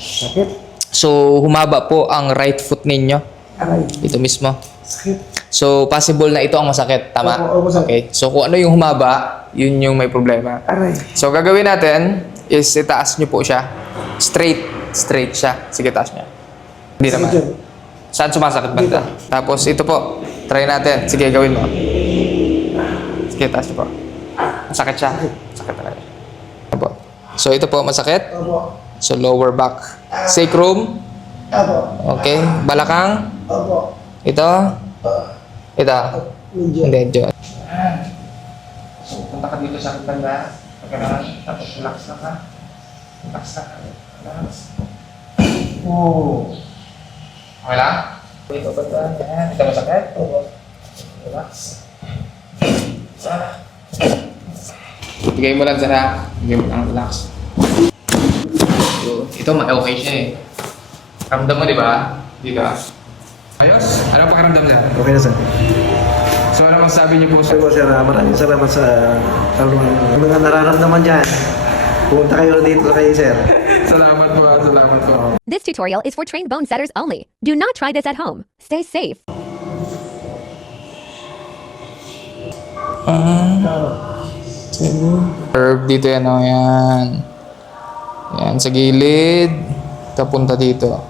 Sakit. So, humaba po ang right foot ninyo. Aray. Ito mismo. Sakit. So, possible na ito ang masakit. Tama? Opo, sakit. Okay. So, kung ano yung humaba, yun yung may problema. Aray. So, gagawin natin is itaas nyo po siya. Straight. Straight siya. Sige, taas niya. Hindi Sakit naman. dyan. Saan sumasakit banda? Tapos, ito po. Try natin. Sige, gawin mo. Sige, taas niyo po. Masakit siya. Masakit talaga. Ito po. So, ito po, masakit. Opo. So, lower back. Sacrum. Opo. Okay. Balakang. Opo. Ito. Ito. Medyo. Hindi, Diyo. So, punta ka dito sa banda. Pagkakaroon. Tapos, relax na ka. Relax na ka. Relax. Oh. Okay lang? Ito banda. Yan. Ito masakit. Relax. Bigay mo lang sana. Bigay mo lang, relax. So, ito, okay siya eh. Ramdam mo, di ba? Dito. Ayos? Ano ang pakiramdam niya? Okay na, sir. So, ano masasabi niyo po Sabi sa... ko, sir, maraming salamat sa mga nararamdaman dyan. Pumunta kayo dito kay sir. Salamat po, salamat po. This tutorial is for trained bone setters only. Do not try this at home. Stay safe. Curve dito yan, o yan. Yan, sa gilid. Punta dito.